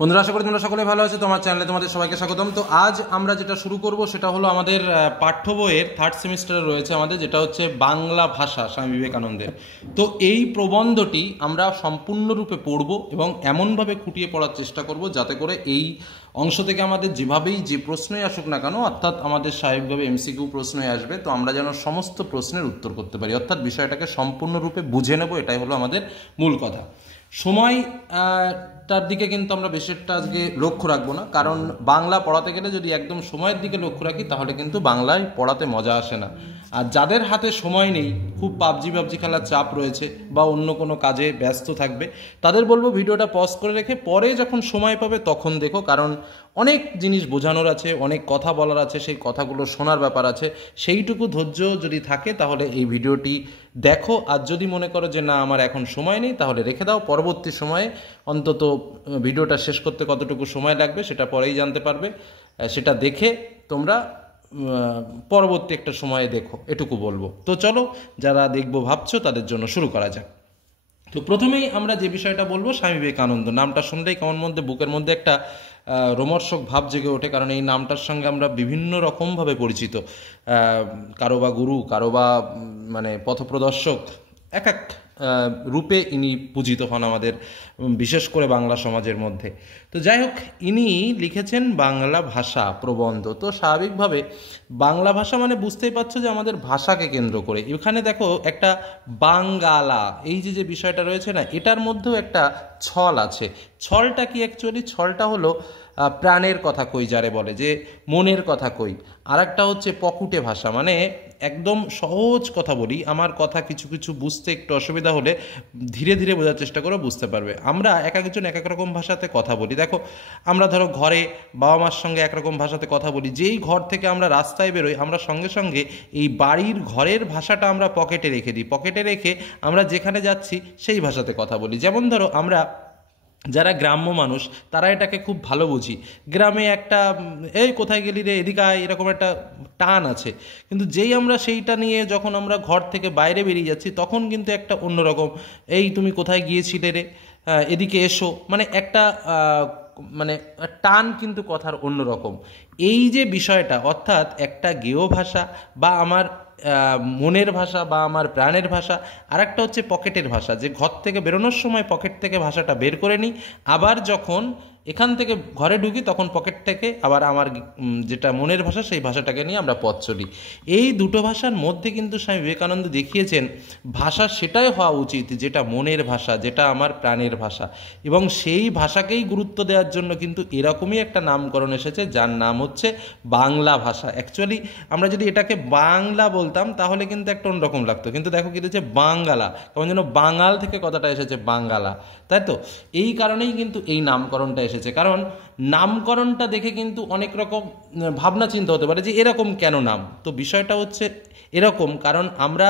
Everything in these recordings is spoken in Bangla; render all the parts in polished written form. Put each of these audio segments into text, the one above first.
বন্ধুরা, আশা করি তোমরা সকলে ভালো আছো। তোমার চ্যানেলে তোমাদের সবাইকে স্বাগতম। তো আজ আমরা যেটা শুরু করব সেটা হলো আমাদের পাঠ্য বইয়ের থার্ড সেমিস্টারে রয়েছে আমাদের, যেটা হচ্ছে বাংলা ভাষা স্বামী বিবেকানন্দের। তো এই প্রবন্ধটি আমরা সম্পূর্ণরূপে পড়ব এবং এমনভাবে খুঁটিয়ে পড়ার চেষ্টা করব যাতে করে এই অংশ থেকে আমাদের যেভাবেই যে প্রশ্নই আসুক না কেন, অর্থাৎ আমাদের স্বাভাবিকভাবে এমসিকিউ প্রশ্নই আসবে, তো আমরা যেন সমস্ত প্রশ্নের উত্তর করতে পারি, অর্থাৎ বিষয়টাকে সম্পূর্ণরূপে বুঝে নেব, এটাই হলো আমাদের মূল কথা। সময়টার দিকে কিন্তু আমরা বেশিটা আজকে লক্ষ্য রাখবো না, কারণ বাংলা পড়াতে গেলে যদি একদম সময়ের দিকে লক্ষ্য রাখি তাহলে কিন্তু বাংলায় পড়াতে মজা আসে না। আর যাদের হাতে সময় নেই, খুব পাবজি খেলার চাপ রয়েছে বা অন্য কোনো কাজে ব্যস্ত থাকবে, তাদের বলবো ভিডিওটা পজ করে রেখে পরে যখন সময় পাবে তখন দেখো, কারণ অনেক জিনিস বোঝানোর আছে, অনেক কথা বলার আছে, সেই কথাগুলো শোনার ব্যাপার আছে। সেইটুকু ধৈর্য যদি থাকে তাহলে এই ভিডিওটি দেখো। আর যদি মনে করো যে না আমার এখন সময় নেই, তাহলে রেখে দাও। পরবর্তী সময়ে অন্তত ভিডিওটা শেষ করতে কতটুকু সময় লাগবে সেটা পরেই জানতে পারবে। সেটা দেখে তোমরা পরবর্তী একটা সময়ে দেখো, এটুকু বলবো। তো চলো, যারা দেখবো ভাবছো তাদের জন্য শুরু করা যাক। তো প্রথমেই আমরা যে বিষয়টা বলবো, স্বামী বিবেকানন্দ নামটা শুনলেই কেমন মধ্যে বুকের মধ্যে একটা রোমহর্ষক ভাব জেগে ওঠে, কারণ এই নামটার সঙ্গে আমরা বিভিন্ন রকমভাবে পরিচিত। কারো বা গুরু, কারো বা মানে পথপ্রদর্শক, এক এক রূপে ইনি পূজিত হন আমাদের, বিশেষ করে বাংলা সমাজের মধ্যে। তো যাই হোক, ইনি লিখেছেন বাংলা ভাষা প্রবন্ধ। তো স্বাভাবিকভাবে বাংলা ভাষা মানে বুঝতেই পারছো যে আমাদের ভাষাকে কেন্দ্র করে। এখানে দেখো একটা বাঙ্গালা, এই যে বিষয়টা রয়েছে না, এটার মধ্যেও একটা ছল আছে। ছলটা কি অ্যাকচুয়ালি? ছলটা হলো প্রাণের কথা কই যারে বলে, যে মনের কথা কই। আর একটা হচ্ছে পকুটে ভাষা, মানে একদম সহজ কথা বলি, আমার কথা কিছু কিছু বুঝতে একটু অসুবিধা হলে ধীরে ধীরে বোঝার চেষ্টা করে বুঝতে পারবে। আমরা এক একজন এক এক রকম ভাষাতে কথা বলি। দেখো, আমরা ধরো ঘরে বাবা মার সঙ্গে একরকম ভাষাতে কথা বলি, যেই ঘর থেকে আমরা রাস্তায় বেরোই আমরা সঙ্গে সঙ্গে এই বাড়ির ঘরের ভাষাটা আমরা পকেটে রেখে দিই, পকেটে রেখে আমরা যেখানে যাচ্ছি সেই ভাষাতে কথা বলি। যেমন ধরো, আমরা যারা গ্রাম্য মানুষ তারা এটাকে খুব ভালো বুঝি। গ্রামে একটা এই কোথায় গেলি রে, এদিকে আয়, এরকম একটা টান আছে। কিন্তু যেই আমরা সেইটা নিয়ে যখন আমরা ঘর থেকে বাইরে বেরিয়ে যাচ্ছি, তখন কিন্তু একটা অন্যরকম, এই তুমি কোথায় গিয়েছিলে রে, এদিকে এসো, মানে একটা মানে টান কিন্তু কথার অন্যরকম। এই যে বিষয়টা, অর্থাৎ একটা গেয় ভাষা বা আমার মনের ভাষা বা আমার প্রাণের ভাষা, আর একটা হচ্ছে পকেটের ভাষা, যে ঘর থেকে বেরোনোর সময় পকেট থেকে ভাষাটা বের করে নিই, আবার যখন এখান থেকে ঘরে ঢুকি তখন পকেট থেকে আবার আমার যেটা মনের ভাষা সেই ভাষাটাকে নিয়ে আমরা পথ চলি। এই দুটো ভাষার মধ্যে কিন্তু স্বামী বিবেকানন্দ দেখিয়েছেন ভাষা সেটাই হওয়া উচিত যেটা মনের ভাষা, যেটা আমার প্রাণের ভাষা। এবং সেই ভাষাকেই গুরুত্ব দেওয়ার জন্য কিন্তু এরকমই একটা নামকরণ এসেছে, যার নাম হচ্ছে বাংলা ভাষা। অ্যাকচুয়ালি আমরা যদি এটাকে বাংলা বলতাম তাহলে কিন্তু একটা অন্যরকম লাগতো, কিন্তু দেখো কি হচ্ছে বাঙ্গালা, কেমন যেন বাঙাল থেকে কথাটা এসেছে বাঙ্গালা, তাই তো? এই কারণেই কিন্তু এই নামকরণটা এসেছে, কারণ নামকরণটা দেখে কিন্তু অনেক রকম ভাবনা চিন্তা হতে পারে যে এরকম কেন নাম। তো বিষয়টা হচ্ছে এরকম, কারণ আমরা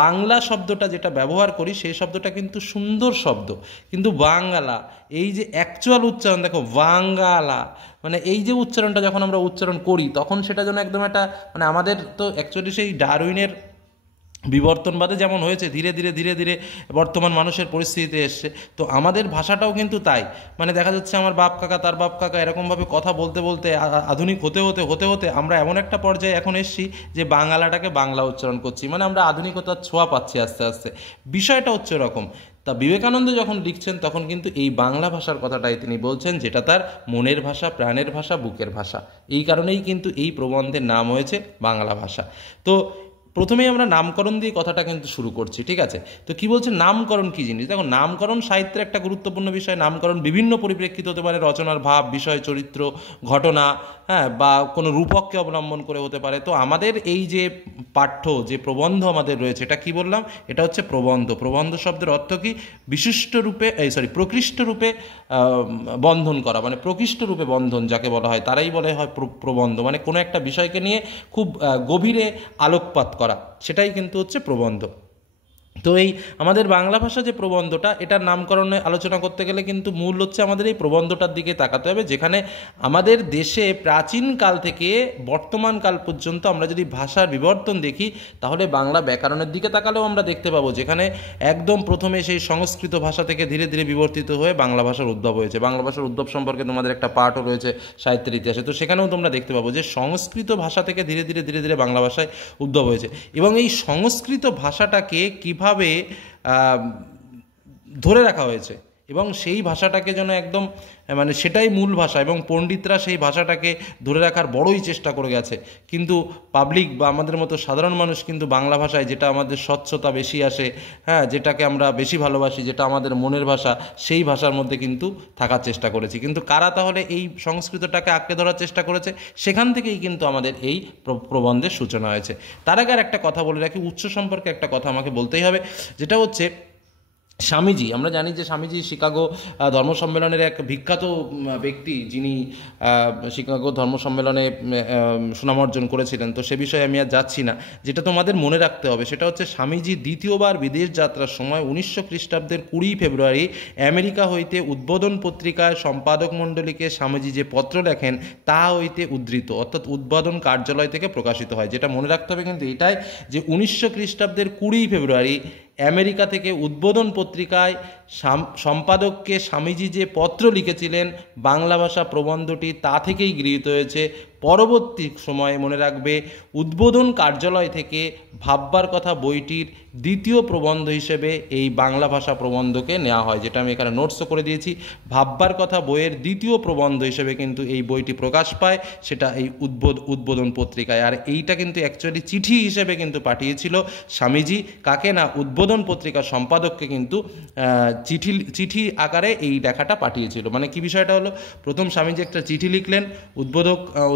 বাংলা শব্দটা যেটা ব্যবহার করি সেই শব্দটা কিন্তু সুন্দর শব্দ, কিন্তু বাঙ্গালা, এই যে অ্যাকচুয়াল উচ্চারণ দেখো বাঙ্গালা, মানে এই যে উচ্চারণটা যখন আমরা উচ্চারণ করি তখন সেটা যেন একদম একটা, মানে আমাদের তো অ্যাকচুয়ালি সেই ডারউইনের বিবর্তনবাদে যেমন হয়েছে, ধীরে ধীরে ধীরে ধীরে বর্তমান মানুষের পরিস্থিতিতে এসছে, তো আমাদের ভাষাটাও কিন্তু তাই। মানে দেখা যাচ্ছে আমার বাপ কাকা তার বাপ কাকা এরকমভাবে কথা বলতে বলতে আধুনিক হতে হতে হতে হতে আমরা এমন একটা পর্যায়ে এখন এসছি যে বাংলাটাকে বাংলা উচ্চারণ করছি, মানে আমরা আধুনিকতার ছোঁয়া পাচ্ছি আস্তে আস্তে। বিষয়টা হচ্ছে এরকম। তা বিবেকানন্দ যখন লিখছেন তখন কিন্তু এই বাংলা ভাষার কথাটাই তিনি বলছেন, যেটা তার মনের ভাষা, প্রাণের ভাষা, বুকের ভাষা। এই কারণেই কিন্তু এই প্রবন্ধের নাম হয়েছে বাংলা ভাষা। তো প্রথমেই আমরা নামকরণ দিয়ে কথাটা কিন্তু শুরু করছি, ঠিক আছে? তো কি বলছে, নামকরণ কি জিনিস? দেখো, নামকরণ সাহিত্যের একটা গুরুত্বপূর্ণ বিষয়। নামকরণ বিভিন্ন পরিপ্রেক্ষিত হতে পারে, রচনার ভাব, বিষয়, চরিত্র, ঘটনা, হ্যাঁ, বা কোনো রূপককে অবলম্বন করে হতে পারে। তো আমাদের এই যে পাঠ্য যে প্রবন্ধ আমাদের রয়েছে, এটা কি বললাম? এটা হচ্ছে প্রবন্ধ। প্রবন্ধ শব্দের অর্থ কি? বিশিষ্ট রূপে, প্রকৃষ্ট রূপে বন্ধন করা, মানে প্রকৃষ্ট রূপে বন্ধন যাকে বলা হয় তারাই বলে হয় প্রবন্ধ, মানে কোনো একটা বিষয়কে নিয়ে খুব গভীরে আলোকপাত করা, সেটাই কিন্তু হচ্ছে প্রবন্ধ। তো এই আমাদের বাংলা ভাষা যে প্রবন্ধটা, এটার নামকরণে আলোচনা করতে গেলে কিন্তু মূল হচ্ছে আমাদের এই প্রবন্ধটার দিকে তাকাতে হবে, যেখানে আমাদের দেশে প্রাচীনকাল থেকে বর্তমান কাল পর্যন্ত আমরা যদি ভাষার বিবর্তন দেখি, তাহলে বাংলা ব্যাকরণের দিকে তাকালেও আমরা দেখতে পাবো, যেখানে একদম প্রথমে সেই সংস্কৃত ভাষা থেকে ধীরে ধীরে বিবর্তিত হয়ে বাংলা ভাষার উদ্ভব হয়েছে। বাংলা ভাষার উদ্ভব সম্পর্কে তোমাদের একটা পাঠও রয়েছে সাহিত্যের ইতিহাসে, তো সেখানেও তোমরা দেখতে পাবো যে সংস্কৃত ভাষা থেকে ধীরে ধীরে ধীরে ধীরে বাংলা ভাষায় উদ্ভব হয়েছে। এবং এই সংস্কৃত ভাষাটাকে কীভাবে ধরে রাখা হয়েছে এবং সেই ভাষাটাকে যেন একদম মানে সেটাই মূল ভাষা, এবং পণ্ডিতরা সেই ভাষাটাকে ধরে রাখার বড়ই চেষ্টা করে গেছে। কিন্তু পাবলিক বা আমাদের মতো সাধারণ মানুষ কিন্তু বাংলা ভাষায়, যেটা আমাদের স্বচ্ছতা বেশি আসে, হ্যাঁ, যেটাকে আমরা বেশি ভালোবাসি, যেটা আমাদের মনের ভাষা, সেই ভাষার মধ্যে কিন্তু থাকার চেষ্টা করেছি। কিন্তু কারা তাহলে এই সংস্কৃতটাকে আঁকড়ে ধরার চেষ্টা করেছে? সেখান থেকেই কিন্তু আমাদের এই প্রবন্ধের সূচনা হয়েছে। তার আগে আর একটা কথা বলে রাখি, উৎস সম্পর্কে একটা কথা আমাকে বলতেই হবে, যেটা হচ্ছে স্বামীজি। আমরা জানি যে স্বামীজি শিকাগো ধর্ম সম্মেলনের এক বিখ্যাত ব্যক্তি, যিনি শিকাগো ধর্ম সম্মেলনে সুনাম অর্জন করেছিলেন। তো সে বিষয়ে আমি আর যাচ্ছি না। যেটা তোমাদের মনে রাখতে হবে সেটা হচ্ছে, স্বামীজি দ্বিতীয়বার বিদেশ যাত্রার সময় 1900 খ্রিস্টাব্দের 20 ফেব্রুয়ারি আমেরিকা হইতে উদ্বোধন পত্রিকায় সম্পাদক মণ্ডলীকে স্বামীজি যে পত্র লেখেন তা হইতে উদ্ধৃত, অর্থাৎ উদ্বোধন কার্যালয় থেকে প্রকাশিত হয়। যেটা মনে রাখতে হবে কিন্তু এটাই, যে 1900 খ্রিস্টাব্দের 20 ফেব্রুয়ারি আমেরিকা থেকে উদ্বোধন পত্রিকায় সম্পাদককে স্বামীজি যে পত্র লিখেছিলেন বাংলা ভাষা প্রবন্ধটি, তা থেকেই গৃহীত হয়েছে। পরবর্তী সময়ে মনে রাখবে, উদ্বোধন কার্যালয় থেকে ভাববার কথা বইটির দ্বিতীয় প্রবন্ধ হিসেবে এই বাংলা ভাষা প্রবন্ধকে নেওয়া হয়, যেটা আমি এখানে নোটসও করে দিয়েছি। ভাববার কথা বইয়ের দ্বিতীয় প্রবন্ধ হিসেবে কিন্তু এই বইটি প্রকাশ পায়, সেটা এই উদ্বোধন পত্রিকায়। আর এইটা কিন্তু অ্যাকচুয়ালি চিঠি হিসেবে কিন্তু স্বামীজি কাকে না, উদ্বোধন পত্রিকার সম্পাদককে কিন্তু চিঠি আকারে এই লেখাটা পাঠিয়েছিল। মানে কি বিষয়টা হলো, প্রথম স্বামীজি একটা চিঠি লিখলেন,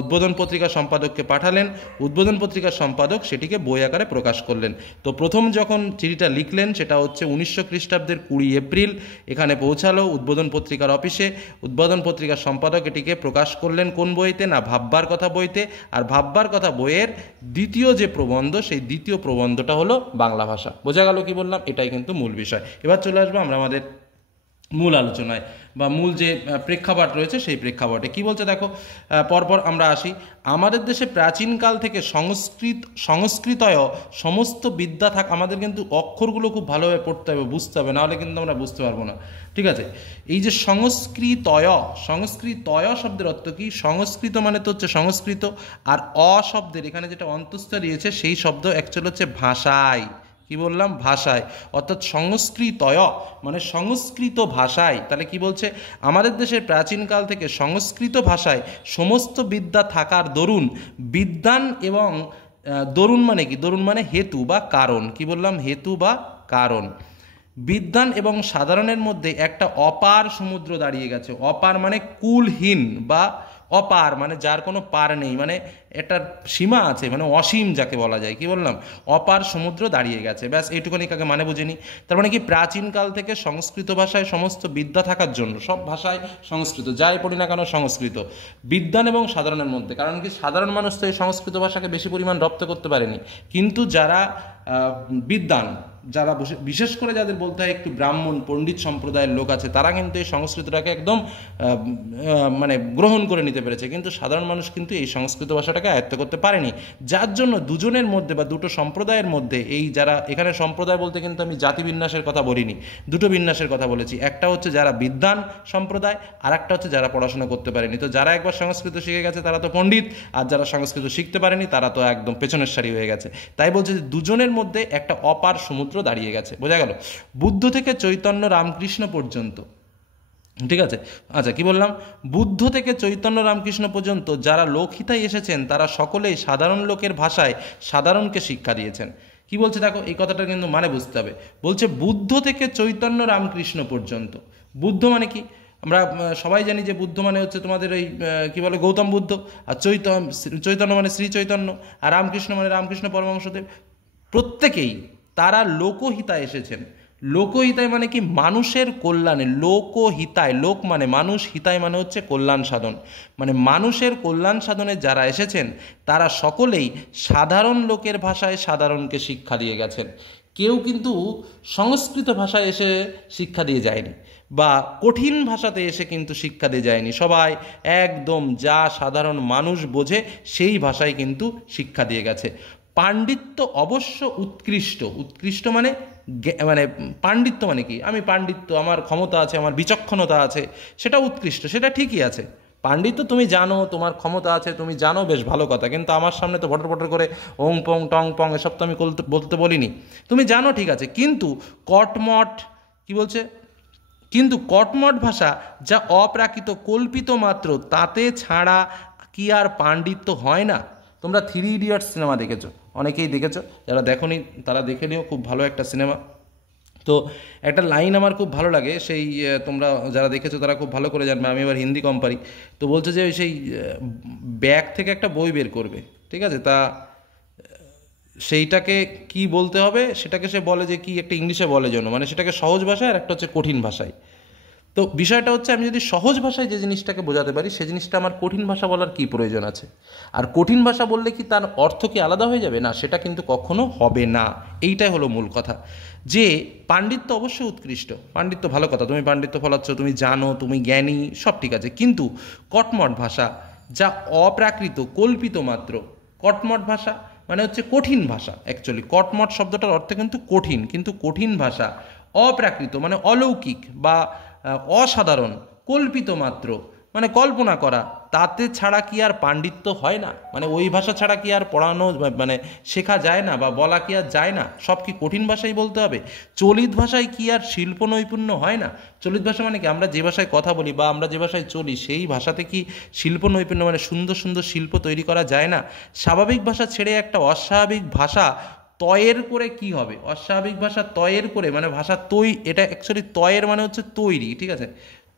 উদ্বোধন পত্রিকার সম্পাদককে পাঠালেন, উদ্বোধন পত্রিকার সম্পাদক সেটিকে বই আকারে প্রকাশ করলেন। তো প্রথম যখন চিঠিটা লিখলেন সেটা হচ্ছে 1900 খ্রিস্টাব্দের 20 এপ্রিল, এখানে পৌঁছালো উদ্বোধন পত্রিকার অফিসে। উদ্বোধন পত্রিকার সম্পাদক এটিকে প্রকাশ করলেন কোন বইতে না, ভাববার কথা বইতে। আর ভাববার কথা বইয়ের দ্বিতীয় যে প্রবন্ধ, সেই দ্বিতীয় প্রবন্ধটা হলো বাংলা ভাষা। বোঝা গেল কি বললাম? এটাই কিন্তু মূল বিষয়। এবার চলে আসবো আমরা আমাদের মূল আলোচনায়, বা মূল যে প্রেক্ষাপট রয়েছে সেই প্রেক্ষাপটে। কি বলছে দেখো, পরপর আমরা আসি। আমাদের দেশে প্রাচীনকাল থেকে সংস্কৃতয় সমস্ত বিদ্যা আমাদের কিন্তু অক্ষরগুলো খুব ভালোভাবে পড়তে হবে, বুঝতে হবে, নাহলে কিন্তু আমরা বুঝতে পারবো না। ঠিক আছে, এই যে সংস্কৃতয় শব্দের অর্থ কি? সংস্কৃত মানে তো হচ্ছে সংস্কৃত, আর শব্দের এখানে যেটা অন্তস্থ দিয়েছে সেই শব্দ অ্যাকচুয়ালি হচ্ছে ভাষায়। কি বললাম? ভাষায়, অর্থাৎ সংস্কৃতয় মানে সংস্কৃত ভাষায়। তাহলে কি বলছে, আমাদের দেশের প্রাচীনকাল থেকে সংস্কৃত ভাষায় সমস্ত বিদ্যা থাকার দরুন বিদ্বান এবং দরুন মানে কি? দরুন মানে হেতু বা কারণ। কি বললাম? হেতু বা কারণ। বিদ্বান এবং সাধারণের মধ্যে একটা অপার সমুদ্র দাঁড়িয়ে গেছে। অপার মানে কুলহীন, বা অপার মানে যার কোনো পার নেই, মানে এটার সীমা আছে, মানে অসীম যাকে বলা যায়। কি বললাম? অপার সমুদ্র দাঁড়িয়ে গেছে। ব্যাস এইটুকুনি কাকে মানে বুঝিনি। তার মানে কি, প্রাচীনকাল থেকে সংস্কৃত ভাষায় সমস্ত বিদ্যা থাকার জন্য, সব ভাষায় সংস্কৃত, যাই পড়ি না কেন সংস্কৃত, বিদ্বান এবং সাধারণের মধ্যে। কারণ কি, সাধারণ মানুষ তো এই সংস্কৃত ভাষাকে বেশি পরিমাণ রপ্ত করতে পারেনি, কিন্তু যারা বিদ্বান, যারা বিশেষ করে যাদের বলতে হয় একটু ব্রাহ্মণ পণ্ডিত সম্প্রদায়ের লোক আছে, তারা কিন্তু এই সংস্কৃতটাকে একদম মানে গ্রহণ করে নিতে পেরেছে। কিন্তু সাধারণ মানুষ কিন্তু এই সংস্কৃত ভাষাটাকে আয়ত্ত করতে পারেনি, যার জন্য দুজনের মধ্যে বা দুটো সম্প্রদায়ের মধ্যে, এই যারা এখানে সম্প্রদায় বলতে কিন্তু আমি জাতি বিন্যাসের কথা বলিনি, দুটো বিন্যাসের কথা বলেছি। একটা হচ্ছে যারা বিদ্বান সম্প্রদায়, আর একটা হচ্ছে যারা পড়াশোনা করতে পারেনি। তো যারা একবার সংস্কৃত শিখে গেছে তারা তো পণ্ডিত, আর যারা সংস্কৃত শিখতে পারেনি তারা তো একদম পেছনের সারি হয়ে গেছে। তাই বলছে যে দুজনের মধ্যে একটা অপার সমুদ্র দাঁড়িয়ে গেছে। বোঝা গেল? বুদ্ধ থেকে চৈতন্য রামকৃষ্ণ পর্যন্ত। ঠিক আছে, আচ্ছা কি বললাম? বুদ্ধ থেকে চৈতন্য রামকৃষ্ণ পর্যন্ত যারা লোকহিতায় এসেছেন তারা সকলেই সাধারণ লোকের ভাষায় সাধারণকে শিক্ষা দিয়েছেন। কি বলছে দেখো, এই কথাটা কিন্তু মানে বুঝতে হবে। বলছে বুদ্ধ থেকে চৈতন্য রামকৃষ্ণ পর্যন্ত। বুদ্ধ মানে কি? আমরা সবাই জানি যে বুদ্ধ মানে হচ্ছে তোমাদের ওই কি বলে গৌতম বুদ্ধ, আর চৈতন্য মানে শ্রী চৈতন্য, আর রামকৃষ্ণ মানে রামকৃষ্ণ পরমহংসদেব। প্রত্যেকেই তারা লোকহিতায় এসেছেন। লোকহিতায় মানে কি? মানুষের কল্যাণে। লোকহিতায়, লোক মানে মানুষ, হিতায় মানে হচ্ছে কল্যাণ সাধন, মানে মানুষের কল্যাণ সাধনে যারা এসেছেন তারা সকলেই সাধারণ লোকের ভাষায় সাধারণকে শিক্ষা দিয়ে গেছেন। কেউ কিন্তু সংস্কৃত ভাষায় এসে শিক্ষা দিয়ে যায়নি, বা কঠিন ভাষাতে এসে কিন্তু শিক্ষা দিয়ে যায়নি। সবাই একদম যা সাধারণ মানুষ বোঝে সেই ভাষায় কিন্তু শিক্ষা দিয়ে গেছে। পাণ্ডিত্য অবশ্য উৎকৃষ্ট, উৎকৃষ্ট মানে মানে পাণ্ডিত্য মানে কি, আমি পাণ্ডিত্য, আমার ক্ষমতা আছে, আমার বিচক্ষণতা আছে, সেটা উৎকৃষ্ট, সেটা ঠিকই আছে। পাণ্ডিত্য তুমি জানো, তোমার ক্ষমতা আছে, তুমি জানো, বেশ ভালো কথা, কিন্তু আমার সামনে তো ভটর ভটর করে ওং পং টং পং এসব তো আমি বলতে বলিনি। তুমি জানো ঠিক আছে, কিন্তু কটমট কি বলছে, কিন্তু কটমট ভাষা যা অপ্রাকৃত কল্পিত মাত্র, তাতে ছাড়া কি আর পাণ্ডিত্য হয় না? তোমরা 3 ইডিয়টস সিনেমা দেখেছো, অনেকেই দেখেছো, যারা দেখোনি তারা দেখে নিও, খুব ভালো একটা সিনেমা। তো একটা লাইন আমার খুব ভালো লাগে, সেই তোমরা যারা দেখেছো তারা খুব ভালো করে জানবে, আমি এবার হিন্দি কম পারি। তো বলছে যে সেই ব্যাগ থেকে একটা বই বের করবে, ঠিক আছে, তা সেইটাকে কি বলতে হবে সেটাকে সে বলে যে কি একটা ইংলিশে বলে জন্য, মানে সেটাকে সহজ ভাষায় আর একটা হচ্ছে কঠিন ভাষায়। তো বিষয়টা হচ্ছে, আমি যদি সহজ ভাষায় যে জিনিসটাকে বোঝাতে পারি সে জিনিসটা আমার কঠিন ভাষা বলার কি প্রয়োজন আছে? আর কঠিন ভাষা বললে কি তার অর্থ কি আলাদা হয়ে যাবে? না, সেটা কিন্তু কখনো হবে না। এইটাই হলো মূল কথা, যে পাণ্ডিত্য অবশ্যই উৎকৃষ্ট, পাণ্ডিত্য ভালো কথা, তুমি পাণ্ডিত্য ফলাচ্ছ, তুমি জানো, তুমি জ্ঞানী, সব ঠিক আছে, কিন্তু কটমট ভাষা যা অপ্রাকৃত কল্পিত মাত্র, কটমট ভাষা মানে হচ্ছে কঠিন ভাষা। অ্যাকচুয়ালি কটমট শব্দটার অর্থ কিন্তু কঠিন, কিন্তু কঠিন ভাষা, অপ্রাকৃত মানে অলৌকিক বা অসাধারণ, কল্পিত মাত্র মানে কল্পনা করা, তাতে ছাড়া কি আর পাণ্ডিত্য হয় না? মানে ওই ভাষা ছাড়া কি আর পড়ানো মানে শেখা যায় না বা বলা কি আর যায় না? সব কি কঠিন ভাষাই বলতে হবে? চলিত ভাষায় কি আর শিল্প নৈপুণ্য হয় না? চলিত ভাষা মানে কি, আমরা যে ভাষায় কথা বলি বা আমরা যে ভাষায় চলি সেই ভাষাতে কি শিল্প নৈপুণ্য মানে সুন্দর সুন্দর শিল্প তৈরি করা যায় না? স্বাভাবিক ভাষা ছেড়ে একটা অস্বাভাবিক ভাষা তয়ের করে কি হবে? অস্বাভাবিক ভাষা তয়ের করে মানে ভাষা এটা অ্যাকচুয়ালি তয়ের মানে হচ্ছে তৈরি, ঠিক আছে,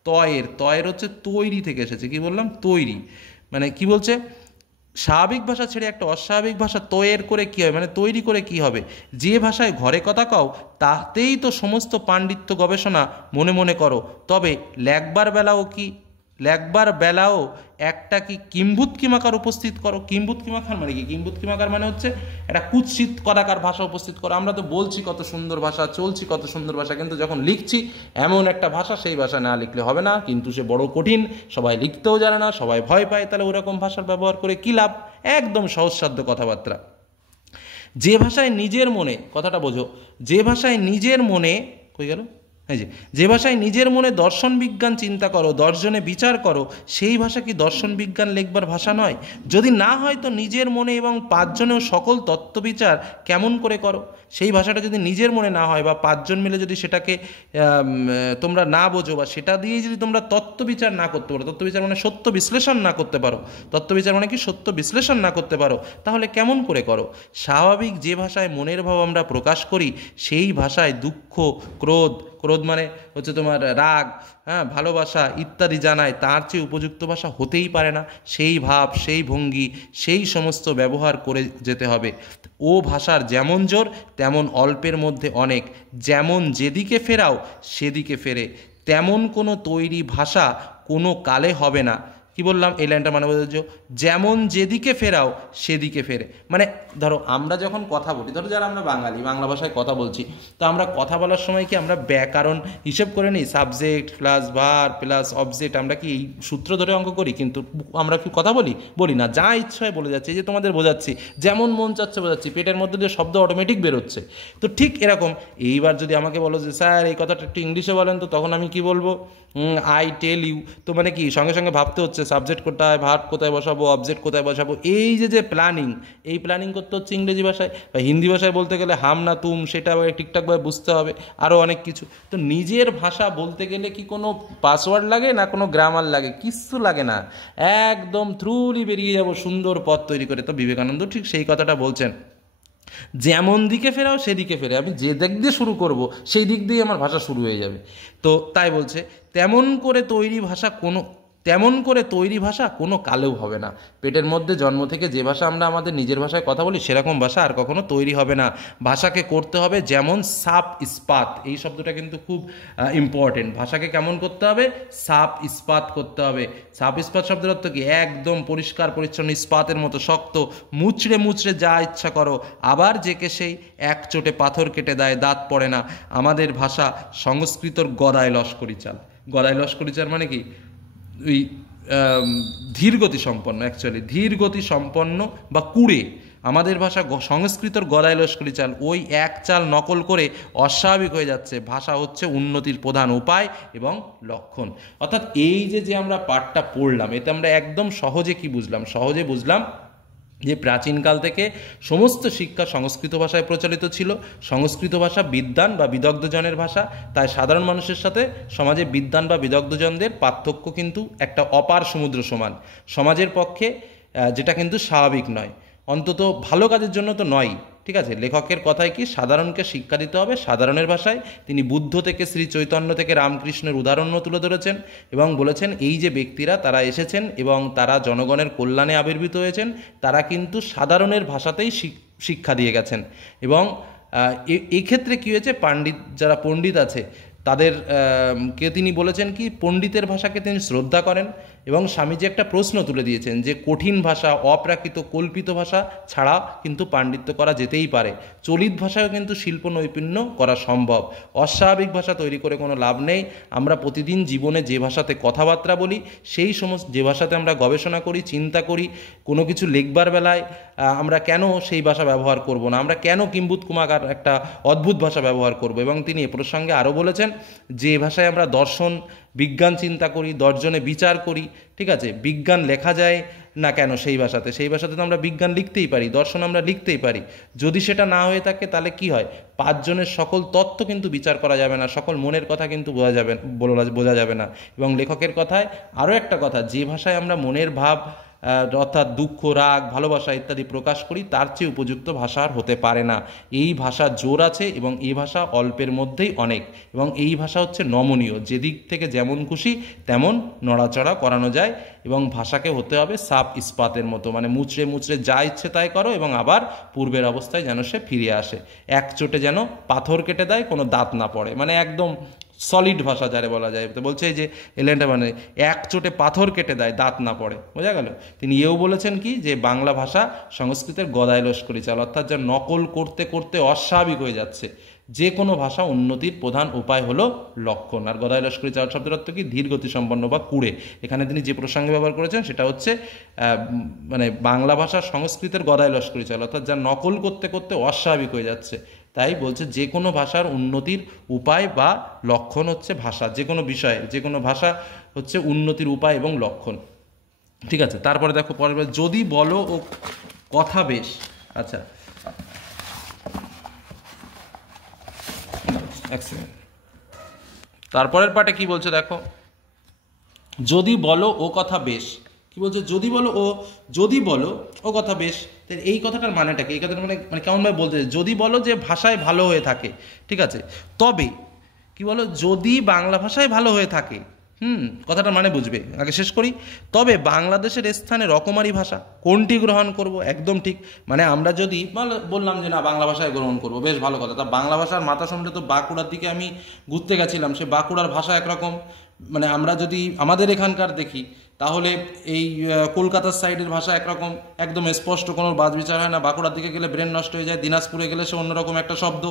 তয়ের হচ্ছে তৈরি থেকে এসেছে, কি বললাম, তৈরি, মানে কি বলছে, স্বাভাবিক ভাষা ছেড়ে একটা অস্বাভাবিক ভাষা তৈর করে কি হবে, মানে তৈরি করে কি হবে? যে ভাষায় ঘরে কথা কও তাতেই তো সমস্ত পাণ্ডিত্য গবেষণা মনে মনে করো, তবে লেখবার বেলাও একটা কি কিম্ভূতকিমাকার উপস্থিত করো। কিম্ভূতকিমাকার মানে কি? কিম্ভূতকিমাকার মানে হচ্ছে একটা কুৎসিত কদাকার ভাষা উপস্থিত করো। আমরা তো বলছি কত সুন্দর ভাষা, চলছি কত সুন্দর ভাষা, কিন্তু যখন লিখছি এমন একটা ভাষা, সেই ভাষা না লিখলে হবে না, কিন্তু সে বড় কঠিন, সবাই লিখতেও জানে না, সবাই ভয় পায়, তাহলে ওরকম ভাষার ব্যবহার করে কী লাভ? একদম সহজসাধ্য কথাবার্তা। যে ভাষায় নিজের মনে, কথাটা বোঝো, যে ভাষায় নিজের মনে, কই গেল, যে ভাষায় নিজের মনে দর্শন বিজ্ঞান চিন্তা করো, দর্শনে বিচার করো, সেই ভাষা কি দর্শন বিজ্ঞান লেখবার ভাষা নয়? যদি না হয় তো নিজের মনে এবং 5 জনেও সকল তত্ত্ববিচার কেমন করে করো? সেই ভাষাটা যদি নিজের মনে না হয় বা 5 জন মিলে যদি সেটাকে তোমরা না বোঝো, বা সেটা দিয়েই যদি তোমরা তত্ত্ববিচার না করতে পারো, তত্ত্ববিচার মানে সত্য বিশ্লেষণ না করতে পারো, তত্ত্ববিচার মানে কি সত্য বিশ্লেষণ না করতে পারো, তাহলে কেমন করে করো? স্বাভাবিক যে ভাষায় মনের ভাব আমরা প্রকাশ করি সেই ভাষায় দুঃখ, ক্রোধ মানে হচ্ছে তোমার রাগ, হ্যাঁ, ভালোবাসা ইত্যাদি জানায়, তার চেয়ে উপযুক্ত ভাষা হতেই পারে না। সেই ভাব, সেই ভঙ্গি, সেই সমস্ত ব্যবহার করে যেতে হবে। ও ভাষার যেমন জোর তেমন অল্পের মধ্যে অনেক, যেমন যেদিকে ফেরাও সেদিকে ফেরে, তেমন কোনো তৈরি ভাষা কোনো কালে হবে না। কি বললাম? এই লাইনটা মানে বলছো, যেমন যেদিকে ফেরাও সেদিকে ফেরে, মানে ধরো আমরা যখন কথা বলি, ধরো যারা আমরা বাঙালি, বাংলা ভাষায় কথা বলছি, তো আমরা কথা বলার সময় কি আমরা ব্যাকরণ হিসেব করে নিই? Subject plus verb plus object, আমরা কি এই সূত্র ধরে অঙ্ক করি? কিন্তু আমরা কি কথা বলি না, যা ইচ্ছা হয় বলে যাচ্ছি, যে তোমাদের বোঝাচ্ছি, যেমন মন চাচ্ছে বোঝাচ্ছি, পেটের মধ্যে দিয়ে শব্দ অটোমেটিক বেরোচ্ছে। তো ঠিক এরকম, এইবার যদি আমাকে বলো যে স্যার এই কথাটা একটু ইংলিশে বলেন, তো তখন আমি কি বলবো? I tell you. তো মানে কি, সঙ্গে সঙ্গে ভাবতে হচ্ছে সাবজেক্ট কোথায়, ভার্ব কোথায় বসাবো, অবজেক্ট কোথায় বসাবো, এই যে প্ল্যানিং, এই প্ল্যানিং করতে হচ্ছে ইংরেজি ভাষায়। বা হিন্দি ভাষায় বলতে গেলে হাম না তুম, সেটা ঠিকঠাকভাবে বুঝতে হবে, আরও অনেক কিছু। তো নিজের ভাষা বলতে গেলে কি কোনো পাসওয়ার্ড লাগে না কোনো গ্রামার লাগে? কিচ্ছু লাগে না, একদম থ্রুলি বেরিয়ে যাব সুন্দর পথ তৈরি করে। তো বিবেকানন্দ ঠিক সেই কথাটা বলছেন, যেমন দিকে ফেরাও সেদিকে ফেরে, আমি যে দিক দিয়ে শুরু করব সেই দিক দিয়ে আমার ভাষা শুরু হয়ে যাবে। তো তাই বলছে, তেমন করে তৈরি ভাষা তেমন করে তৈরি ভাষা কোনো কালেও হবে না। পেটের মধ্যে জন্ম থেকে যে ভাষা আমরা আমাদের নিজের ভাষায় কথা বলি সেরকম ভাষা আর কখনো তৈরি হবে না। ভাষাকে করতে হবে যেমন সাপ ইস্পাত, এই শব্দটা কিন্তু খুব ইম্পর্টেন্ট। ভাষাকে কেমন করতে হবে? সাপ ইস্পাত করতে হবে। সাপ ইস্পাত শব্দের অর্থ কি? একদম পরিষ্কার পরিচ্ছন্ন, ইস্পাতের মতো শক্ত, মুচড়ে মুচড়ে যা ইচ্ছা করো, আবার যে কে সেই এক চোটে পাথর কেটে দেয়, দাঁত পড়ে না। আমাদের ভাষা সংস্কৃতর গদায় লস্করি চাল। গদায় লস্করি চাল মানে কি? ওই ধীরগতি সম্পন্ন, অ্যাকচুয়ালি ধীরগতি সম্পন্ন বা কুড়ে। আমাদের ভাষা সংস্কৃতর গদায় লস্করি চাল, ওই এক চাল নকল করে অস্বাভাবিক হয়ে যাচ্ছে। ভাষা হচ্ছে উন্নতির প্রধান উপায় এবং লক্ষণ। অর্থাৎ এই যে আমরা পাঠটা পড়লাম, এতে আমরা একদম সহজে কি বুঝলাম? সহজে বুঝলাম যে প্রাচীনকাল থেকে সমস্ত শিক্ষা সংস্কৃত ভাষায় প্রচলিত ছিল। সংস্কৃত ভাষা বিদ্বান বা বিদগ্ধজনের ভাষা, তাই সাধারণ মানুষের সাথে সমাজে বিদ্বান বা বিদগ্ধজনদের পার্থক্য কিন্তু একটা অপার সমুদ্র সমান। সমাজের পক্ষে যেটা কিন্তু স্বাভাবিক নয়, অন্তত ভালো কাজের জন্য তো নয়। ঠিক আছে, লেখকের কথায় কি? সাধারণকে শিক্ষা দিতে হবে সাধারণের ভাষায়। তিনি বুদ্ধ থেকে শ্রী চৈতন্য থেকে রামকৃষ্ণের উদাহরণও তুলে ধরেছেন এবং বলেছেন এই যে ব্যক্তিরা তারা এসেছেন এবং তারা জনগণের কল্যাণে আবির্ভূত হয়েছেন, তারা কিন্তু সাধারণের ভাষাতেই শিক্ষা দিয়ে গেছেন। এবং এক্ষেত্রে কী হয়েছে? যারা পণ্ডিত আছে তাদের কে তিনি বলেছেন কি? পণ্ডিতের ভাষাকে তিনি শ্রদ্ধা করেন। এবং স্বামীজি একটা প্রশ্ন তুলে দিয়েছেন যে কঠিন ভাষা, অপ্রাকৃত কল্পিত ভাষা ছাড়া কিন্তু পাণ্ডিত্য করা যেতেই পারে। চলিত ভাষায়ও কিন্তু শিল্প নৈপুণ্য করা সম্ভব। অস্বাভাবিক ভাষা তৈরি করে কোনো লাভ নেই। আমরা প্রতিদিন জীবনে যে ভাষাতে কথাবার্তা বলি, সেই সমস্ত যে ভাষাতে আমরা গবেষণা করি, চিন্তা করি, কোনো কিছু লিখবার বেলায় আমরা কেন সেই ভাষা ব্যবহার করব না? আমরা কেন কিম্বুত কুমাকার একটা অদ্ভুত ভাষা ব্যবহার করব? এবং তিনি এ প্রসঙ্গে আরও বলেছেন যে ভাষায় আমরা দর্শন বিজ্ঞান চিন্তা করি, দর্শনে বিচার করি, ঠিক আছে, বিজ্ঞান লেখা যায় না কেন সেই ভাষাতে? সেই ভাষাতে তো আমরা বিজ্ঞান লিখতেই পারি, দর্শন আমরা লিখতেই পারি। যদি সেটা না হয়ে থাকে তাহলে কি হয়? পাঁচজনের সকল তত্ত্ব কিন্তু বিচার করা যাবে না, সকল মনের কথা কিন্তু বোঝা যাবে না। এবং লেখকের কথায় আরও একটা কথা, যে ভাষায় আমরা মনের ভাব অর্থাৎ দুঃখ, রাগ, ভালোবাসা ইত্যাদি প্রকাশ করি, তার চেয়ে উপযুক্ত ভাষা আর হতে পারে না। এই ভাষা জোর আছে এবং এই ভাষা অল্পের মধ্যেই অনেক। এবং এই ভাষা হচ্ছে নমনীয়, যেদিক থেকে যেমন খুশি তেমন নড়াচড়া করানো যায়। এবং ভাষাকে হতে হবে সাপ ইস্পাতের মতো, মানে মুচড়ে মুচড়ে যা ইচ্ছে তাই করো এবং আবার পূর্বের অবস্থায় যেন সে ফিরে আসে। এক চোটে যেন পাথর কেটে দেয়, কোনো দাঁত না পড়ে, মানে একদম সলিড ভাষা যারে বলা যায়। তো বলছে এই যে এলেনটা মানে এক চোটে পাথর কেটে দেয়, দাঁত না পড়ে। বোঝা গেল? তিনি এও বলেছেন কি? যে বাংলা ভাষা সংস্কৃতের গদায় লস্করি চাল, অর্থাৎ যা নকল করতে করতে অস্বাভাবিক হয়ে যাচ্ছে। যে কোনো ভাষা উন্নতির প্রধান উপায় হলো লক্ষণ। আর গদায় লস্করি চাল শব্দের অর্থ কি? ধীরগতি সম্পন্ন বা কুড়ে। এখানে তিনি যে প্রসঙ্গে ব্যবহার করেছেন সেটা হচ্ছে মানে বাংলা ভাষা সংস্কৃতের গদায় লস্করি চাল, অর্থাৎ যা নকল করতে করতে অস্বাভাবিক হয়ে যাচ্ছে। তাই বলছে যে কোনো ভাষার উন্নতির উপায় বা লক্ষণ হচ্ছে ভাষা। যে কোনো বিষয়ে যে কোনো ভাষা হচ্ছে উন্নতির উপায় এবং লক্ষণ। ঠিক আছে, তারপরে দেখো পরের, যদি বলো ও কথা বেশ। আচ্ছা, তারপরের পার্টে কি বলছে দেখো, যদি বলো ও কথা বেশ। কি বলছে? যদি বলো ও কথা বেশ। এই কথাটার মানেটা কি? এই কথাটার মানে কেমনভাবে বলতে? যদি বলো যে ভাষায় ভালো হয়ে থাকে, ঠিক আছে, তবে কি বলো? যদি বাংলা ভাষায় ভালো হয়ে থাকে, কথাটা মানে বুঝবে। আগে শেষ করি। তবে বাংলাদেশের স্থানে রকমারি ভাষা কোনটি গ্রহণ করব? একদম ঠিক। মানে আমরা যদি বললাম যে না বাংলা ভাষায় গ্রহণ করব, বেশ ভালো কথা। তা বাংলা ভাষার মাথা শুনলে তো বাঁকুড়ার দিকে আমি ঘুরতে গেছিলাম, সে বাঁকুড়ার ভাষা একরকম। মানে আমরা যদি আমাদের এখানকার দেখি তাহলে এই কলকাতার সাইডের ভাষা একরকম, একদম স্পষ্ট, কোনো বাজ বিচার হয় না। বাঁকুড়ার দিকে গেলে ব্রেন নষ্ট হয়ে যায়, দিনাজপুরে গেলে সে অন্যরকম একটা শব্দ,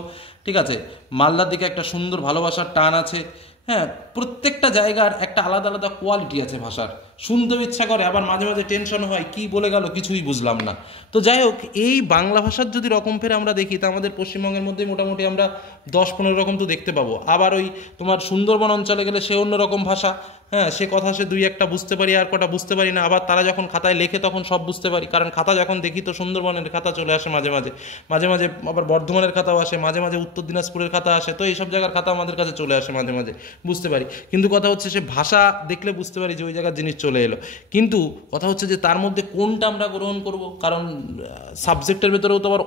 ঠিক আছে, মালদার দিকে একটা সুন্দর ভালোবাসার টান আছে। হ্যাঁ, প্রত্যেকটা জায়গার একটা আলাদা আলাদা কোয়ালিটি আছে ভাষার, শুনতেও ইচ্ছা করে, আবার মাঝে মাঝে টেনশন হয় কি বলে গেল কিছুই বুঝলাম না। তো যাই হোক, এই বাংলা ভাষার যদি রকম ফের আমরা দেখি তা আমাদের পশ্চিমবঙ্গের মধ্যে মোটামুটি আমরা 10-15 রকম তো দেখতে পাবো। আবার ওই তোমার সুন্দরবন অঞ্চলে গেলে সে অন্যরকম ভাষা। হ্যাঁ, সে কথা সে 2-1টা বুঝতে পারি, আর কটা বুঝতে পারি না। আবার তারা যখন খাতায় লেখে তখন সব বুঝতে পারি, কারণ খাতা যখন দেখি তো সুন্দরবনের খাতা চলে আসে মাঝে মাঝে, মাঝে মাঝে আবার বর্ধমানের খাতাও আসে, মাঝে মাঝে উত্তর দিনাজপুরের খাতা আসে। তো এইসব জায়গার খাতা আমাদের কাছে চলে আসে মাঝে মাঝে, বুঝতে পারি। কিন্তু কথা হচ্ছে সে ভাষা দেখলে বুঝতে পারি যে ওই জায়গার জিনিস চলে এলো। কিন্তু কথা হচ্ছে যে তার মধ্যে কোনটা আমরা গ্রহণ করব, কারণ সাবজেক্টের ভেতরেও তো আবার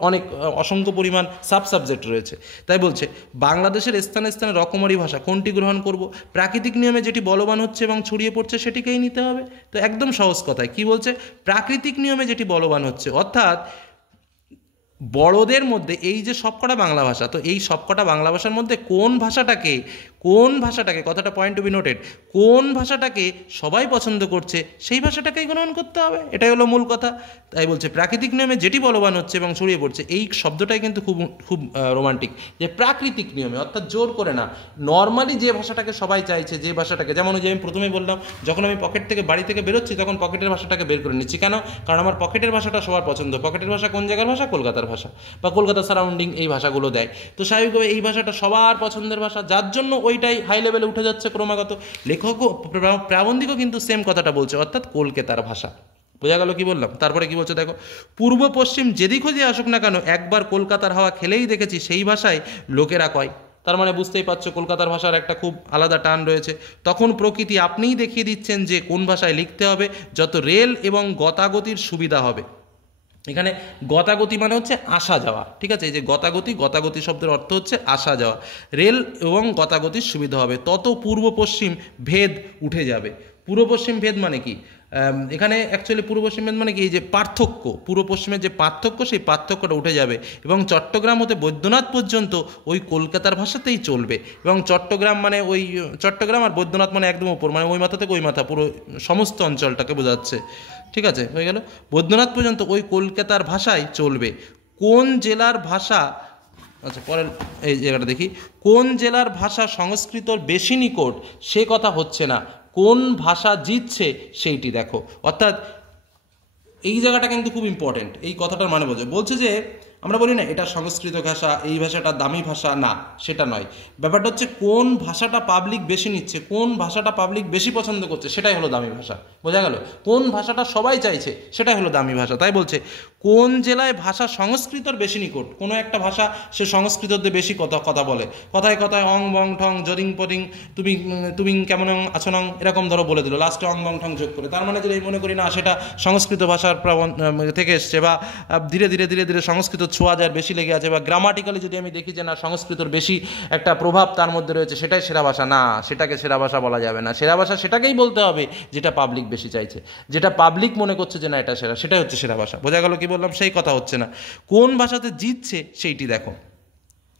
অসংখ্য পরিমাণ সাবজেক্ট রয়েছে। তাই বলছে বাংলাদেশের স্থানে স্থানে রকমারি ভাষা কোনটি গ্রহণ করব? প্রাকৃতিক নিয়মে যেটি বলবান হচ্ছে হচ্ছে এবং ছড়িয়ে পড়ছে সেটিকেই নিতে হবে। তো একদম সহজ কথায় কি বলছে, প্রাকৃতিক নিয়মে যেটি বলবান হচ্ছে, অর্থাৎ বড়দের মধ্যে এই যে সবকটা বাংলা ভাষা, তো এই সবকটা বাংলা ভাষার মধ্যে কোন ভাষাটাকে কথাটা পয়েন্ট টু বি নোটেড, কোন ভাষাটাকে সবাই পছন্দ করছে সেই ভাষাটাকেই গ্রহণ করতে হবে, এটাই হলো মূল কথা। তাই বলছে প্রাকৃতিক নিয়মে যেটি বলবান হচ্ছে এবং ছড়িয়ে পড়ছে, এই শব্দটাই কিন্তু খুব খুব রোমান্টিক, যে প্রাকৃতিক নিয়মে, অর্থাৎ জোর করে না, নর্মালি যে ভাষাটাকে সবাই চাইছে, যে ভাষাটাকে, যেমন ওই যে আমি প্রথমেই বললাম, যখন আমি পকেট থেকে বাড়ি থেকে বেরোচ্ছি তখন পকেটের ভাষাটাকে বের করে নিচ্ছি, কেন? কারণ আমার পকেটের ভাষাটা সবার পছন্দ। পকেটের ভাষা কোন জায়গার ভাষা? কলকাতার ভাষা বা কলকাতা সারাউন্ডিং এই ভাষাগুলো দেয়, তো স্বাভাবিকভাবে এই ভাষাটা সবার পছন্দের ভাষা, যার জন্য ওইটাই হাই লেভেলে উঠে যাচ্ছে ক্রমাগত। লেখকও প্রাবন্ধিকও কিন্তু সেম কথাটা বলছে, অর্থাৎ কলকাতার ভাষা। বোঝা গেল কি বললাম? তারপরে কি বলছে দেখো, পূর্ব পশ্চিম যেদিক হতে আসুক না কেন, একবার কলকাতার হাওয়া খেলেই দেখেছি সেই ভাষায় লোকেরা কয়। তার মানে বুঝতেই পারছো কলকাতার ভাষার একটা খুব আলাদা টান রয়েছে। তখন প্রকৃতি আপনিই দেখিয়ে দিচ্ছেন যে কোন ভাষায় লিখতে হবে, যত রেল এবং গতাগতির সুবিধা হবে। এখানে গতাগতি মানে হচ্ছে আসা যাওয়া, ঠিক আছে? এই যে গতাগতি শব্দের অর্থ হচ্ছে আসা যাওয়া। রেল এবং গতাগতির সুবিধা হবে, তত পূর্ব পশ্চিম ভেদ উঠে যাবে। পূর্ব পশ্চিম ভেদ মানে কি? এখানে অ্যাকচুয়ালি পূর্ব পশ্চিম ভেদ মানে কি, এই যে পার্থক্য, পূর্ব পশ্চিমের যে পার্থক্য, সেই পার্থক্যটা উঠে যাবে এবং চট্টগ্রাম হতে বৈদ্যনাথ পর্যন্ত ওই কলকাতার ভাষাতেই চলবে। এবং চট্টগ্রাম মানে ওই চট্টগ্রাম, আর বৈদ্যনাথ মানে একদম উপর, মানে ওই মাথা থেকে ওই মাথা, পুরো সমস্ত অঞ্চলটাকে বোঝাচ্ছে, ঠিক আছে? হয়ে গেল। বৈদ্যনাথ পর্যন্ত ওই কলকাতার ভাষায় চলবে। কোন জেলার ভাষা, আচ্ছা পরের এই জায়গাটা দেখি, কোন জেলার ভাষা সংস্কৃতর বেশি নিকট সে কথা হচ্ছে না, কোন ভাষা জিতছে সেইটি দেখো। অর্থাৎ এই জায়গাটা কিন্তু খুব ইম্পর্টেন্ট, এই কথাটার মানে বলছে যে আমরা বলি না এটা সংস্কৃত ভাষা, এই ভাষাটা দামি ভাষা, না সেটা নয়। ব্যাপারটা হচ্ছে কোন ভাষাটা পাবলিক বেশি নিচ্ছে, কোন ভাষাটা পাবলিক বেশি পছন্দ করছে, সেটাই হলো দামি ভাষা। বোঝা গেল? কোন ভাষাটা সবাই চাইছে সেটাই হলো দামি ভাষা। তাই বলছে কোন জেলায় ভাষা সংস্কৃতর বেশি নিকট, কোনো একটা ভাষা সে সংস্কৃততে বেশি কথা বলে, কথায় কথায় অং বং ঠং জরিং পরিং তুমি তুমি কেমন আছো নং এরকম ধরো বলে দিল, লাস্টে অং বং ঠং যোগ করে। তার মানে যদি মনে করি না সেটা সংস্কৃত ভাষার থেকে এসছে, বা ধীরে ধীরে ধীরে ধীরে সংস্কৃত ছোঁয়া যার বেশি লেগে আছে, বা গ্রামাটিক্যালি যদি আমি দেখি যে না সংস্কৃতর বেশি একটা প্রভাব তার মধ্যে রয়েছে, সেটাই সেরা ভাষা, না সেটাকে সেরা ভাষা বলা যাবে না। সেরা ভাষা সেটাকেই বলতে হবে যেটা পাবলিক বেশি চাইছে, যেটা পাবলিক মনে করছে যে না এটা সেরা, সেটাই হচ্ছে সেরা ভাষা। বোঝা গেল কি বললাম? সেই কথা হচ্ছে না, কোন ভাষাতে জিতছে সেইটি দেখো।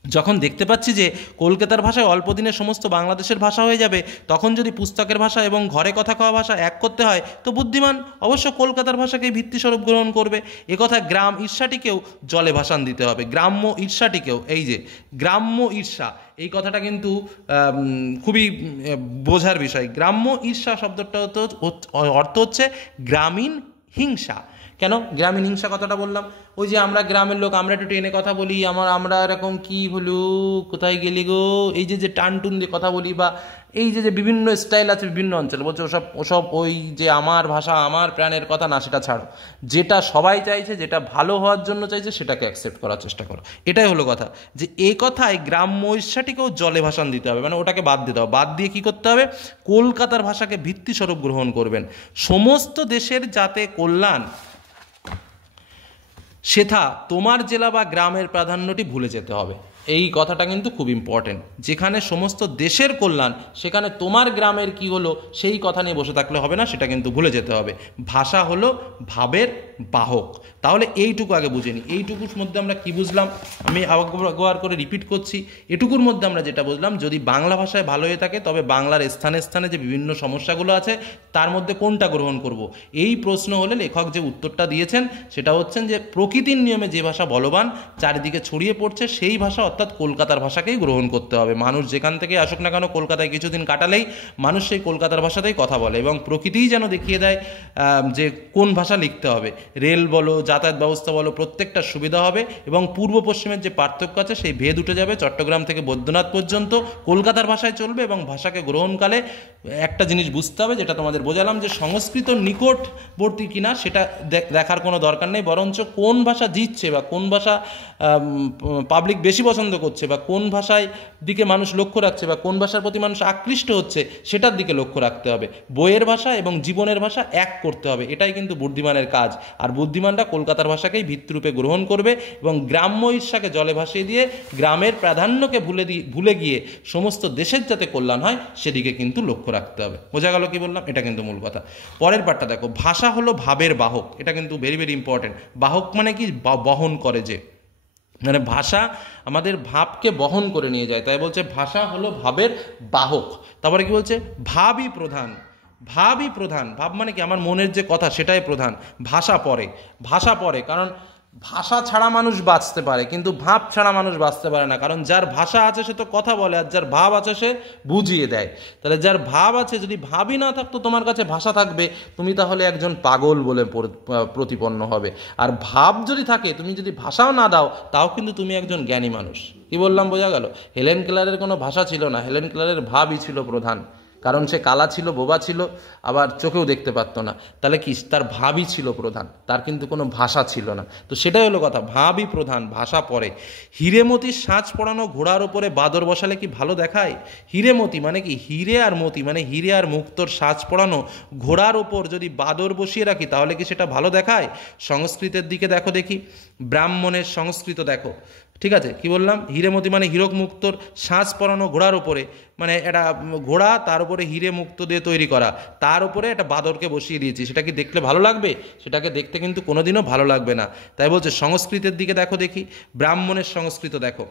যখন দেখতে পাচ্ছি যে কলকাতার ভাষায় অল্প দিনে সমস্ত বাংলাদেশের ভাষা হয়ে যাবে, তখন যদি পুস্তকের ভাষা এবং ঘরে কথা কওয়া ভাষা এক করতে হয়, তো বুদ্ধিমান অবশ্য কলকাতার ভাষাকেই ভিত্তিস্বরূপ গ্রহণ করবে। একথা গ্রাম ঈর্ষাটিকেও জলে ভাসান দিতে হবে, গ্রাম্য ঈর্ষাটিকেও। এই যে গ্রাম্য ঈর্ষা, এই কথাটা কিন্তু খুবই বোঝার বিষয়। গ্রাম্য ঈর্ষা শব্দটা অর্থ হচ্ছে গ্রামীণ হিংসা। কেন গ্রামীণ হিংসা কথাটা বললাম? ওই যে আমরা গ্রামের লোক, আমরা একটু টেনে কথা বলি, আমরা এরকম কি হলো, কোথায় গেলি গো, এই যে টান টুন দিয়ে কথা বলি, বা এই যে বিভিন্ন স্টাইল আছে বিভিন্ন অঞ্চলে, বলছে ওসব ওই যে আমার ভাষা আমার প্রাণের কথা, না সেটা ছাড়ো, যেটা সবাই চাইছে, যেটা ভালো হওয়ার জন্য চাইছে সেটাকে অ্যাকসেপ্ট করার চেষ্টা করো। এটাই হলো কথা, যে এই কথায় গ্রাম্য ঈর্ষাটিকেও জলে ভাসান দিতে হবে, মানে ওটাকে বাদ দিতে হবে। বাদ দিয়ে কী করতে হবে? কলকাতার ভাষাকে ভিত্তিস্বরূপ গ্রহণ করবেন। সমস্ত দেশের যাতে কল্যাণ, সেথা তোমার জেলা বা গ্রামের প্রাধান্যটি ভুলে যেতে হবে। এই কথাটা কিন্তু খুব ইম্পর্টেন্ট। যেখানে সমস্ত দেশের কল্যাণ, সেখানে তোমার গ্রামের কি হলো সেই কথা নিয়ে বসে থাকলে হবে না, সেটা কিন্তু ভুলে যেতে হবে। ভাষা হলো ভাবের বাহক। তাহলে এইটুকু আগে বুঝে নিই। এইটুকুর মধ্যে আমরা কি বুঝলাম, আমি আবার করে রিপিট করছি। এটুকুর মধ্যে আমরা যেটা বুঝলাম, যদি বাংলা ভাষায় ভালো হয়ে থাকে তবে বাংলার স্থানে স্থানে যে বিভিন্ন সমস্যাগুলো আছে তার মধ্যে কোনটা গ্রহণ করব, এই প্রশ্ন হলে লেখক যে উত্তরটা দিয়েছেন সেটা হচ্ছেন যে প্রকৃতির নিয়মে যে ভাষা বলবান, চারিদিকে ছড়িয়ে পড়ছে, সেই ভাষা অর্থাৎ কলকাতার ভাষাকেই গ্রহণ করতে হবে। মানুষ যেখান থেকে আসুক না কেন, কলকাতায় কিছুদিন কাটালেই মানুষ সেই কলকাতার ভাষাতেই কথা বলে, এবং প্রকৃতিই যেন দেখিয়ে দেয় যে কোন ভাষা লিখতে হবে। রেল বলো, যাতায়াত ব্যবস্থা বলো, প্রত্যেকটা সুবিধা হবে, এবং পূর্ব পশ্চিমের যে পার্থক্য আছে সেই ভেদ উঠে যাবে। চট্টগ্রাম থেকে বৈদ্যনাথ পর্যন্ত কলকাতার ভাষায় চলবে, এবং ভাষাকে গ্রহণকালে একটা জিনিস বুঝতে হবে, যেটা তোমাদের বোঝালাম, যে সংস্কৃত নিকটবর্তী কিনা সেটা দেখার কোনো দরকার নেই, বরঞ্চ কোন ভাষা জিতছে বা কোন ভাষা পাবলিক বেশি পছন্দ পছন্দ করছে বা কোন ভাষায় দিকে মানুষ লক্ষ্য রাখছে বা কোন ভাষার প্রতি মানুষ আকৃষ্ট হচ্ছে সেটার দিকে লক্ষ্য রাখতে হবে। বইয়ের ভাষা এবং জীবনের ভাষা এক করতে হবে, এটাই কিন্তু বুদ্ধিমানের কাজ। আর বুদ্ধিমানরা কলকাতার ভাষাকেই ভিত্তিরূপে গ্রহণ করবে এবং গ্রাম্য ঈর্ষাকে জলে ভাসিয়ে দিয়ে গ্রামের প্রাধান্যকে ভুলে গিয়ে সমস্ত দেশের যাতে কল্যাণ হয় সেদিকে কিন্তু লক্ষ্য রাখতে হবে। বোঝা গেল কি বললাম? এটা কিন্তু মূল কথা। পরের পার্টটা দেখো, ভাষা হলো ভাবের বাহক। এটা কিন্তু ভেরি ভেরি ইম্পর্টেন্ট। বাহক মানে কি? বহন করে, যে মানে ভাষা আমাদের ভাবকে বহন করে নিয়ে যায়, তাই বলছে ভাষা হলো ভাবের বাহক। তারপরে কি বলছে? ভাবই প্রধান। ভাবই প্রধান, ভাব মানে কি? আমার মনের যে কথা সেটাই প্রধান। ভাষা পরে, ভাষা পরে, কারণ ভাষা ছাড়া মানুষ বাঁচতে পারে কিন্তু ভাব ছাড়া মানুষ বাঁচতে পারে না। কারণ যার ভাষা আছে সে তো কথা বলে, আর যার ভাব আছে সে বুঝিয়ে দেয়। তাহলে যার ভাব আছে, যদি ভাবই না থাকতো তোমার কাছে ভাষা থাকবে, তুমি তাহলে একজন পাগল বলে প্রতিপন্ন হবে। আর ভাব যদি থাকে, তুমি যদি ভাষাও না দাও, তাও কিন্তু তুমি একজন জ্ঞানী মানুষ। কি বললাম? বোঝা গেল? হেলেন কেলারের কোনো ভাষা ছিল না, হেলেন কেলারের ভাবই ছিল প্রধান। কারণ সে কালা ছিল, বোবা ছিল, আবার চোখেও দেখতে পারতো না। তাহলে কি? তার ভাবই ছিল প্রধান, তার কিন্তু কোনো ভাষা ছিল না। তো সেটাই হলো কথা, ভাবই প্রধান, ভাষা পরে। হিরেমতির সাজ পড়ানো ঘোড়ার ওপরে বাদর বসালে কি ভালো দেখায়? হিরেমতি মানে কি? হিরে আর মতি মানে হিরে আর মুক্তোর সাজ পড়ানো ঘোড়ার ওপর যদি বাদর বসিয়ে রাখি তাহলে কি সেটা ভালো দেখায়? সংস্কৃতের দিকে দেখো দেখি, ব্রাহ্মণের সংস্কৃত দেখো। ঠিক আছে, কি বললাম? হিরেমতি মানে হীরক মুক্তোর সাজ পরানো ঘোড়ার উপরে, মানে এটা ঘোড়া, তার উপরে হিরে মুক্তো দিয়ে তৈরি করা, তার উপরে একটা বাদরকে বসিয়ে দিয়েছি। সেটা কি দেখলে ভালো লাগবে? সেটাকে দেখতে কিন্তু কোনোদিনও ভালো লাগবে না। তাই বলছে সংস্কৃতের দিকে দেখো দেখি, ব্রাহ্মণের সংস্কৃত দেখো।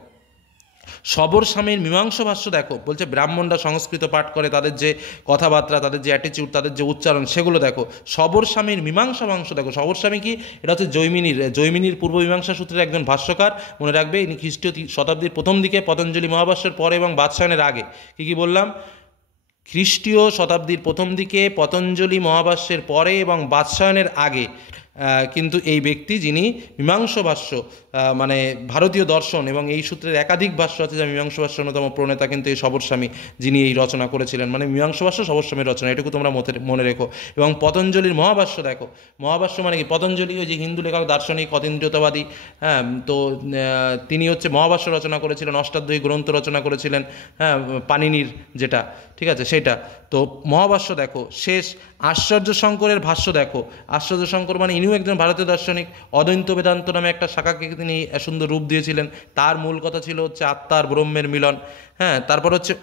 সবর স্বামীর মীমাংসা ভাষ্য দেখো, বলছে ব্রাহ্মণরা সংস্কৃত পাঠ করে, তাদের যে কথাবার্তা, তাদের যে অ্যাটিচিউড, তাদের যে উচ্চারণ, সেগুলো দেখো। সবর স্বামীর মীমাংসা ভাষ্য দেখো। সবর স্বামী কি? এটা হচ্ছে জৈমিনীর পূর্ব মীমাংসা সূত্রের একজন ভাষ্যকার। মনে রাখবে, ইনি খ্রিস্টীয় শতাব্দীর প্রথম দিকে, পতঞ্জলি মহাভাষ্যের পরে এবং বাদশায়নের আগে। কি বললাম? খ্রিস্টীয় শতাব্দীর প্রথম দিকে, পতঞ্জলি মহাভাষ্যের পরে এবং বাদশায়নের আগে কিন্তু এই ব্যক্তি, যিনি মীমাংসা ভাষ্য মানে ভারতীয় দর্শন এবং এই সূত্রের একাধিক ভাষ্য আছে, যা মীমাংসা ভাষ্য অন্যতম প্রণেতা কিন্তু এই সবরস্বামী, যিনি এই রচনা করেছিলেন। মানে মীমাংসা ভাষ্য সবরস্বামীর রচনা, এটুকু তোমরা মনে রেখো। এবং পতঞ্জলির মহাভাষ্য দেখো। মহাভাষ্য মানে কি? পতঞ্জলি ওই যে হিন্দু লেখক, দার্শনিক, অতীন্দ্রিয়তাবাদী, হ্যাঁ, তো তিনি হচ্ছে মহাভাষ্য রচনা করেছিলেন, অষ্টাধ্যায়ী গ্রন্থ রচনা করেছিলেন, হ্যাঁ, পাণিনির যেটা, ঠিক আছে, সেটা। তো মহাভাষ্য দেখো। শেষ আশ্চর্য শঙ্করের ভাষ্য দেখো। আশ্চর্য শঙ্কর মানে ইনিও একজন ভারতীয় দার্শনিক। অদ্বৈত বেদান্ত নামে একটা শাখাকে তিনি সুন্দর রূপ দিয়েছিলেন। তার মূল কথা ছিল হচ্ছে আত্মার ব্রহ্মের মিলন। হ্যাঁ, তারপর হচ্ছে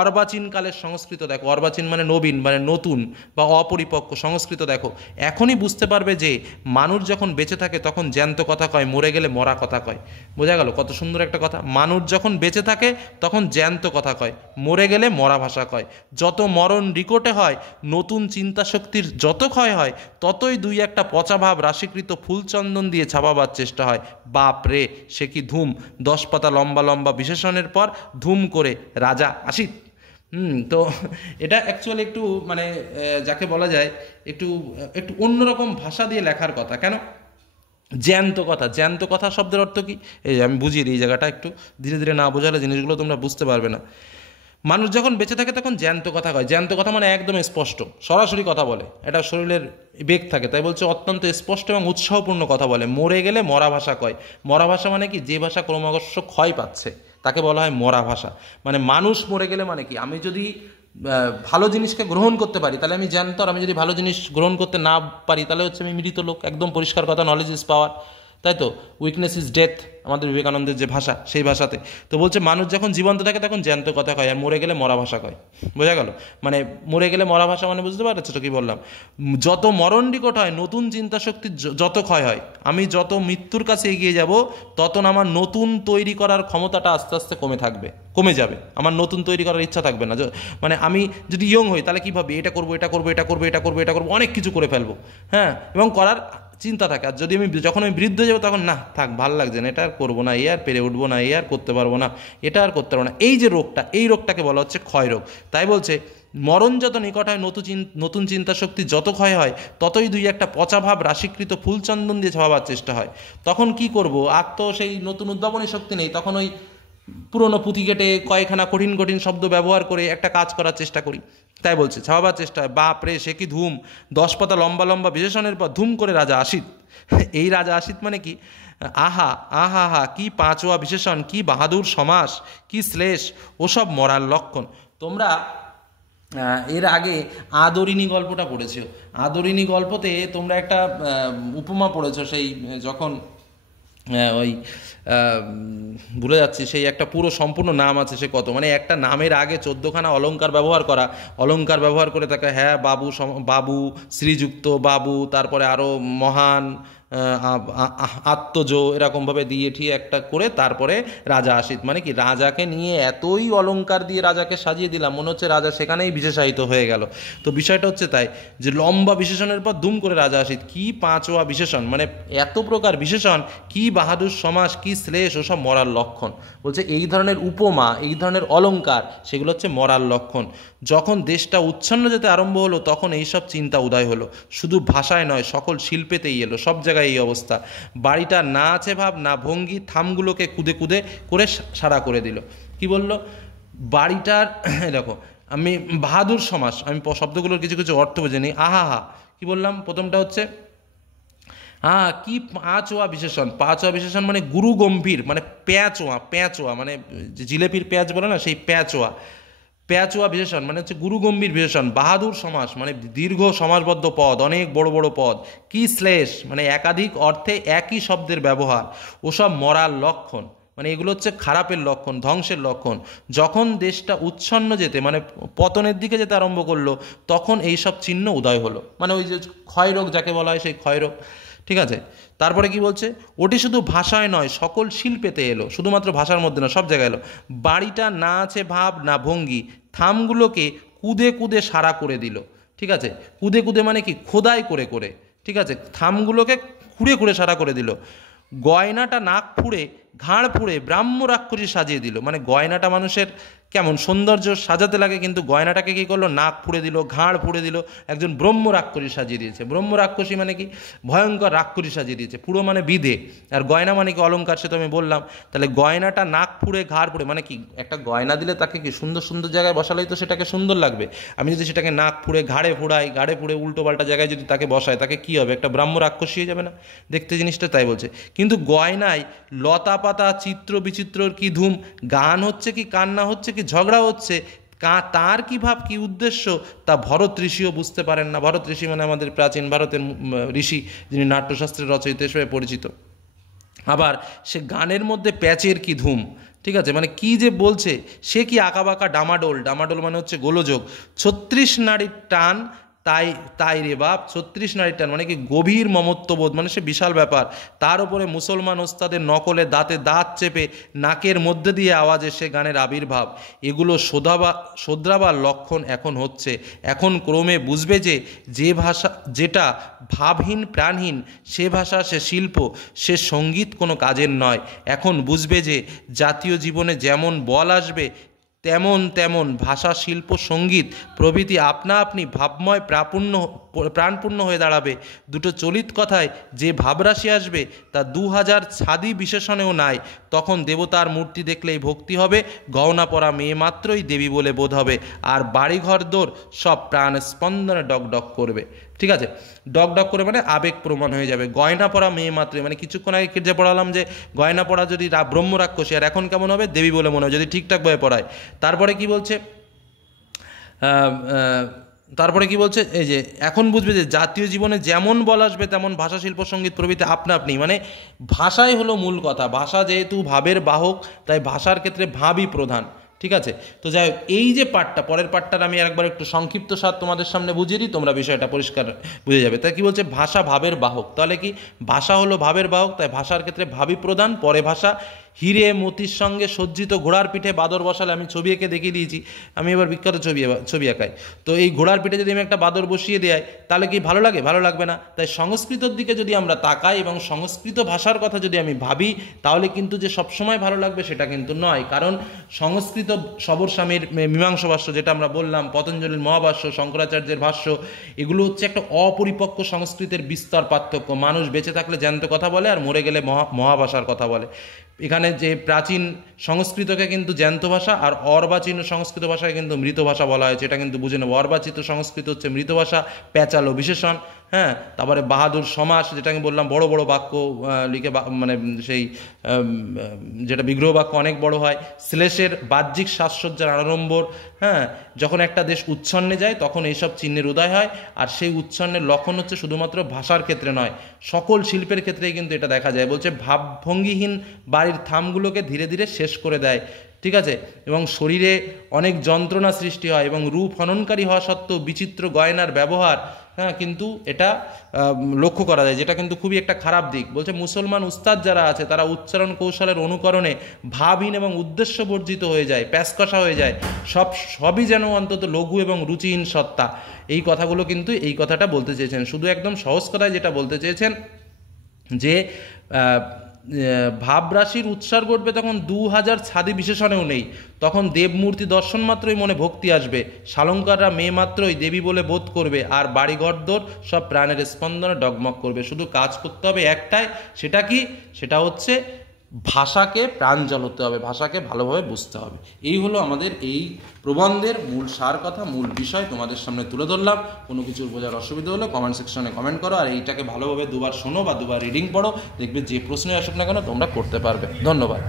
অর্বাচীন কালের সংস্কৃত দেখো। অর্বাচীন মানে নবীন, মানে নতুন বা অপরিপক্ক। সংস্কৃত দেখো। এখনই বুঝতে পারবে যে মানুষ যখন বেঁচে থাকে তখন জ্যান্ত কথা কয়, মরে গেলে মরা কথা কয়। বোঝা গেল? কত সুন্দর একটা কথা। মানুষ যখন বেঁচে থাকে তখন জ্যান্ত কথা কয়, মরে গেলে মরা ভাষা কয়। যত মরণ রিকোটে হয়, নতুন চিন্তা শক্তির যত ক্ষয় হয়, ততই দুই একটা পচা ভাব রাশিকৃত ফুলচন্দন দিয়ে ছাপাবার চেষ্টা হয়। বাপ রে, সে কি ধুম! 10 পাতা লম্বা লম্বা বিশেষণের পর ধুম করে রাজা আসি। তো এটা অ্যাকচুয়ালি একটু মানে যাকে বলা যায় একটু একটু অন্যরকম ভাষা দিয়ে লেখার কথা। কেন? জ্যান্ত কথা। জ্যান্ত কথা শব্দের অর্থ কি? এই আমি বুঝিয়ে দিই, এই জায়গাটা একটু ধীরে ধীরে না বোঝালে জিনিসগুলো তোমরা বুঝতে পারবে না। মানুষ যখন বেঁচে থাকে তখন জ্যান্ত কথা কয়। জ্যান্ত কথা মানে একদম স্পষ্ট, সরাসরি কথা বলে, এটা শরীরের বেগ থাকে, তাই বলছে অত্যন্ত স্পষ্ট এবং উৎসাহপূর্ণ কথা বলে। মরে গেলে মরা ভাষা কয়। মরা ভাষা মানে কি? যে ভাষা ক্রমশ ক্ষয় পাচ্ছে তাকে বলা হয় মরা ভাষা। মানে মানুষ মরে গেলে মানে কি? আমি যদি ভালো জিনিসকে গ্রহণ করতে পারি তাহলে আমি জ্যান্ত, আর আমি যদি ভালো জিনিস গ্রহণ করতে না পারি তাহলে হচ্ছে আমি মৃত লোক। একদম পরিষ্কার কথা, নলেজ ইজ পাওয়ার, তাই তো? উইকনেস ইজ ডেথ, আমাদের বিবেকানন্দের যে ভাষা, সেই ভাষাতে। তো বলছে মানুষ যখন জীবন্ত থাকে তখন জ্যান্ত কথা কয়, আর মরে গেলে মরা ভাষা কয়। বোঝা গেল? মানে মরে গেলে মরা ভাষা মানে বুঝতে পারছো তো কি বললাম? যত মরণ নিকট হয়, নতুন চিন্তা শক্তির যত ক্ষয় হয়, আমি যত মৃত্যুর কাছে এগিয়ে যাব, তত আমার নতুন তৈরি করার ক্ষমতাটা আস্তে আস্তে কমে যাবে। আমার নতুন তৈরি করার ইচ্ছা থাকবে না। মানে আমি যদি ইয়ং হই তাহলে কী ভাবি? এটা করবো, এটা করবো, এটা করবো, এটা করবো, এটা করবো, অনেক কিছু করে ফেলবো, হ্যাঁ, এবং করার চিন্তা থাকে। আর যদি যখন আমি বৃদ্ধ হয়ে যাবো তখন না, থাক, ভালো লাগছে না, এটা আর করবো না, এই আর পেরে উঠবো না, এই আর করতে পারবো না, এটা আর করতে পারবো না। এই যে রোগটা, এই রোগটাকে বলা হচ্ছে ক্ষয় রোগ। তাই বলছে মরণ যত নিকট হয়, নতুন চিন্তা শক্তি যত ক্ষয় হয়, ততই দুই একটা পচা ভাব রাশিকৃত ফুলচন্দন দিয়ে ছাপাবার চেষ্টা হয়। তখন কি করব? আর তো সেই নতুন উদ্ভাবনী শক্তি নেই, তখন ওই পুরনো পুঁথি কেটে কয়েকখানা কঠিন কঠিন শব্দ ব্যবহার করে একটা কাজ করার চেষ্টা করি। তাই বলছে, ছাপাবার চেষ্টা হয়। বাপ রে, সে কি ধুম, 10 পাতা লম্বা লম্বা বিশেষণের পর ধুম করে রাজা আসিত। এই রাজা আসিত মানে কি, আহা আহা হা, কি পাঁচোয়া বিশেষণ, কি বাহাদুর সমাস, কি শ্লেষ, ওসব মরার লক্ষণ। তোমরা এর আগে আদরিণী গল্পটা পড়েছো। আদরিণী গল্পতে তোমরা একটা উপমা পড়েছো, সেই যখন ওই ভুলে যাচ্ছি, সেই একটা পুরো সম্পূর্ণ নাম আছে, সে কত, মানে একটা নামের আগে 14খানা অলংকার ব্যবহার করা, অলংকার ব্যবহার করে তাকে, হ্যাঁ বাবু, বাবু, শ্রীযুক্ত, বাবু, তারপরে আরও মহান, আত্মজ, এরকমভাবে দিয়ে ঠিক একটা করে তারপরে রাজা আসিত, মানে কি রাজাকে নিয়ে এতই অলংকার দিয়ে রাজাকে সাজিয়ে দিলাম, মনে হচ্ছে রাজা সেখানেই বিশেষায়িত হয়ে গেল। তো বিষয়টা হচ্ছে তাই, যে লম্বা বিশেষণের পর দুম করে রাজা আসিত, কি পাঁচোয়া বিশেষণ, মানে এত প্রকার বিশেষণ, কি বাহাদুর সমাস, কি শ্লেষ, ওসব মরার লক্ষণ। বলছে এই ধরনের উপমা, এই ধরনের অলংকার, সেগুলো হচ্ছে মরার লক্ষণ। যখন দেশটা উচ্ছন্ন যেতে আরম্ভ হলো, তখন এইসব চিন্তা উদয় হলো। শুধু ভাষায় নয়, সকল শিল্পেতেই এলো, সব জায়গায় এই অবস্থা। বাড়িটা না আছে ভাব, না ভঙ্গি, থামগুলোকে কুদে কুদে করে সারা করে দিল। কি বলল, বাড়িটার দেখো, আমি বাহাদুর সমাস, আমি শব্দগুলোর কিছু কিছু অর্থ বুঝে নিই। আহা হা, কি বললাম, প্রথমটা হচ্ছে কি পাঁচোয়া বিশেষণ। পাঁচোয়া বিশেষণ মানে গুরু গম্ভীর, মানে প্যাঁচোয়া, প্যাঁচোয়া মানে জিলেপির পেঁয়াজ বলে না, সেই প্যাঁচোয়া। পেঁচোয়া বিশেষণ মানে হচ্ছে গুরু গম্ভীর বিশেষণ। বাহাদুর সমাস মানে দীর্ঘ সমাসবদ্ধ পদ, অনেক বড় বড় পদ। কি শ্লেষ মানে একাধিক অর্থে একই শব্দের ব্যবহার। ওসব মরার লক্ষণ, মানে এগুলো হচ্ছে খারাপের লক্ষণ, ধ্বংসের লক্ষণ। যখন দেশটা উচ্ছন্ন যেতে, মানে পতনের দিকে যেতে আরম্ভ করলো, তখন এইসব চিহ্ন উদয় হলো, মানে ওই যে ক্ষয়রোগ যাকে বলা হয়, সেই ক্ষয়রোগ। ঠিক আছে, তারপরে কি বলছে, ওটি শুধু ভাষায় নয়, সকল শিল্পেতে এলো, শুধুমাত্র ভাষার মধ্যে না, সব জায়গায় এলো। বাড়িটা না আছে ভাব, না ভঙ্গি, থামগুলোকে কুদে কুদে সারা করে দিল। ঠিক আছে, কুদে কুদে মানে কি, খোদাই করে করে, ঠিক আছে, থামগুলোকে খুঁড়ে খুঁড়ে সারা করে দিল। গয়নাটা নাক ফুঁড়ে ঘাড় ফুঁড়ে ব্রাহ্ম রাক্ষসী সাজিয়ে দিল, মানে গয়নাটা মানুষের কেমন সৌন্দর্য সাজাতে লাগে, কিন্তু গয়নাটাকে কী করলো, নাক ফুঁড়ে দিল, ঘাড় ফুঁড়ে দিল, একজন ব্রহ্ম রাক্ষসী সাজিয়ে দিয়েছে। ব্রহ্ম রাক্ষসী মানে কি, ভয়ঙ্কর রাক্ষসী সাজিয়ে দিয়েছে। পুরো মানে বিধে, আর গয়না মানে কি অলংকার, সে তো আমি বললাম। তাহলে গয়নাটা নাক ফুঁড়ে ঘাড় ফুঁড়ে মানে কি, একটা গয়না দিলে তাকে কি সুন্দর সুন্দর জায়গায় বসালেই তো সেটাকে সুন্দর লাগবে। আমি যদি সেটাকে নাক ফুঁড়ে ঘাড়ে ফুঁড়াই, ঘাড়ে ফুঁড়ে উল্টো পাল্টা জায়গায় যদি তাকে বসায়, তাকে কি হবে, একটা ব্রাহ্ম রাক্ষসী হয়ে যাবে না দেখতে জিনিসটা? তাই বলছে। কিন্তু গয়নায় লতা পাতা চিত্র বিচিত্রর কি ধুম, গান হচ্ছে কি কান্না হচ্ছে কি ঝগড়া হচ্ছে, তার কি ভাব কি উদ্দেশ্য, তা ভরত ঋষিও বুঝতে পারেন না। ভরত ঋষি মানে আমাদের প্রাচীন ভারতের ঋষি, যিনি নাট্যশাস্ত্রের রচয়িতা হিসেবে পরিচিত। আবার সে গানের মধ্যে প্যাচের কি ধুম, ঠিক আছে, মানে কি যে বলছে, সে কি আঁকাবাঁকা ডামাডোল, ডামাডোল মানে হচ্ছে গোলযোগ, 36 নারীর টান, তাই তাই রে বাপ, 36 নারীর টান মানে কি গভীর মমত্ববোধ, মানে সে বিশাল ব্যাপার। তার উপরে মুসলমান ওস্তাদের নকলে দাঁতে দাঁত চেপে নাকের মধ্যে দিয়ে আওয়াজে সে গানের আবির্ভাব। এগুলো শোধরাবার লক্ষণ এখন হচ্ছে। এখন ক্রমে বুঝবে যে ভাষা যেটা ভাবহীন প্রাণহীন, সে ভাষা, সে শিল্প, সে সঙ্গীত কোনো কাজের নয়। এখন বুঝবে যে জাতীয় জীবনে যেমন বল আসবে, তেমন তেমন ভাষা, শিল্প, সঙ্গীত প্রভৃতি আপনা আপনি ভাবময় প্রাণপূর্ণ হয়ে দাঁড়াবে। দুটো চলিত কথায় যে ভাবরাশি আসবে, তা 2000 ছাদি বিশেষণেও নাই। তখন দেবতার মূর্তি দেখলেই ভক্তি হবে, গহনা পরা মেয়ে মাত্রই দেবী বলে বোধ হবে, আর বাড়িঘর দোর সব প্রাণ স্পন্দনে ডকডক করবে। ঠিক আছে, ডকডক করে মানে আবেগ প্রমাণ হয়ে যাবে। গয়না পরা মেয়ে মাত্রই, মানে কিছুক্ষণ আগে যে পড়ালাম যে গয়না পরা যদি ব্রহ্ম রাক্ষসী, আর এখন কেমন হবে, দেবী বলে মনে হয়, যদি ঠিকঠাকভাবে পড়ায়। তারপরে কি বলছে, তারপরে কি বলছে, এই যে এখন বুঝবে যে জাতীয় জীবনে যেমন বল আসবে, তেমন ভাষা, শিল্প, সঙ্গীত প্রভৃতি আপনা আপনি, মানে ভাষাই হলো মূল কথা। ভাষা যেহেতু ভাবের বাহক, তাই ভাষার ক্ষেত্রে ভাবই প্রধান। ঠিক আছে, তো যাই হোক, এই যে পাঠটা, পরের পাঠটার আমি একবার একটু সংক্ষিপ্ত সার তোমাদের সামনে বুঝিয়ে দিই, তোমরা বিষয়টা পরিষ্কার বুঝে যাবে। তাই কি বলছে, ভাষা ভাবের বাহক, তাহলে কি ভাষা হলো ভাবের বাহক, তাই ভাষার ক্ষেত্রে ভাবই প্রধান, পরে ভাষা। হিরে মতির সঙ্গে সজ্জিত ঘোড়ার পিঠে বাদর বসালে, আমি ছবি এঁকে দেখিয়ে দিয়েছি, আমি এবার বিখ্যাত ছবি আঁকাই। তো এই ঘোড়ার পিঠে যদি আমি একটা বাদর বসিয়ে দেয়, তাহলে কি ভালো লাগে? ভালো লাগবে না। তাই সংস্কৃতর দিকে যদি আমরা তাকাই এবং সংস্কৃত ভাষার কথা যদি আমি ভাবি, তাহলে কিন্তু যে সবসময় ভালো লাগবে সেটা কিন্তু নয়। কারণ সংস্কৃত সবর স্বামীর মীমাংসা ভাষ্য, যেটা আমরা বললাম, পতঞ্জলির মহাভাষ্য, শঙ্করাচার্যের ভাষ্য, এগুলো হচ্ছে একটা অপরিপক্ক সংস্কৃতের বিস্তর পার্থক্য। মানুষ বেঁচে থাকলে জ্যান্ত কথা বলে, আর মরে গেলে মহাভাষার কথা বলে। এখানে যে প্রাচীন সংস্কৃতকে কিন্তু জ্যান্ত ভাষা আর অর্বাচীন সংস্কৃত ভাষাকে কিন্তু মৃত ভাষা বলা হয়েছে, এটা কিন্তু বুঝে নেব। অর্বাচিত সংস্কৃত হচ্ছে মৃত ভাষা, প্যাচালো বিশেষণ, হ্যাঁ। তারপরে বাহাদুর সমাস, যেটা আমি বললাম বড় বড় বাক্য লিখে মানে সেই যেটা বিগ্রহ বাক্য অনেক বড় হয়। শ্লেষের বাহ্যিক সাজসজ্জার আড়ম্বর, হ্যাঁ। যখন একটা দেশ উচ্ছন্নে যায় তখন এইসব চিহ্নের উদয় হয়, আর সেই উচ্ছন্নের লক্ষণ হচ্ছে শুধুমাত্র ভাষার ক্ষেত্রে নয়, সকল শিল্পের ক্ষেত্রেই কিন্তু এটা দেখা যায়। বলছে ভাবভঙ্গিহীন বাড়ির থামগুলোকে ধীরে ধীরে শেষ করে দেয়, ঠিক আছে, এবং শরীরে অনেক যন্ত্রণা সৃষ্টি হয়, এবং রূপ হননকারী হওয়া সত্ত্বেও বিচিত্র গয়নার ব্যবহার, হ্যাঁ, কিন্তু এটা লক্ষ্য করা যায়, যেটা কিন্তু খুবই একটা খারাপ দিক। বলছে মুসলমান উস্তাদ যারা আছে তারা উচ্চারণ কৌশলের অনুকরণে ভাবহীন এবং উদ্দেশ্য বর্জিত হয়ে যায়, প্যাঁচকষা হয়ে যায়, সবই যেন অন্তত লঘু এবং রুচিহীন সত্তা। এই কথাগুলো কিন্তু এই কথাটা বলতে চেয়েছেন, শুধু একদম সহজ কথায় যেটা বলতে চেয়েছেন যে ভাবরাশির উৎসার ঘটবে তখন 2000 ছাদি বিশেষণেও নেই, তখন দেবমূর্তি দর্শন মাত্রই মনে ভক্তি আসবে, শালঙ্কাররা মেয়ে মাত্রই দেবী বলে বোধ করবে, আর বাড়িঘরদোর সব প্রাণের স্পন্দনে ডগমগ করবে। শুধু কাজ করতে হবে একটাই, সেটা কি? সেটা হচ্ছে ভাষাকে প্রাঞ্জল হতে হবে, ভাষাকে ভালোভাবে বুঝতে হবে। এই হলো আমাদের এই প্রবন্ধের মূল সার কথা, মূল বিষয় তোমাদের সামনে তুলে ধরলাম। কোনো কিছুর বোঝার অসুবিধা হলে কমেন্ট সেকশনে কমেন্ট করো, আর এইটাকে ভালোভাবে দুবার শোনো বা দুবার রিডিং পড়ো, দেখবে যে প্রশ্নই আসুক না কেন তোমরা করতে পারবে। ধন্যবাদ।